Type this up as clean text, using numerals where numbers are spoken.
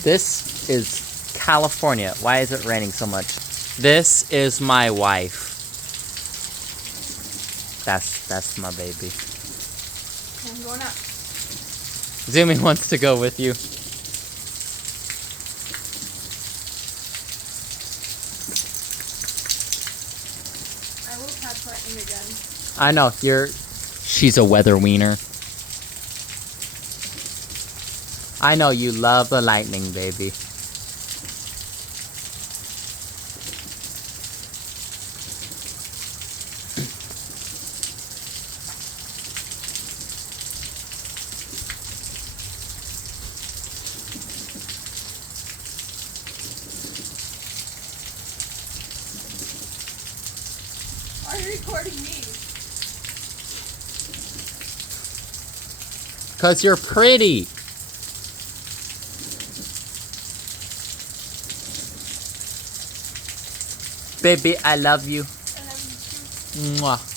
This is California. Why is it raining so much? This is my wife. That's my baby. I'm going up. Zumi wants to go with you. I will touch lightning again. I know, she's a weather wiener. I know you love the lightning, baby. Why are you recording me? Cause you're pretty. Baby, I love you. I love you too. Mwah.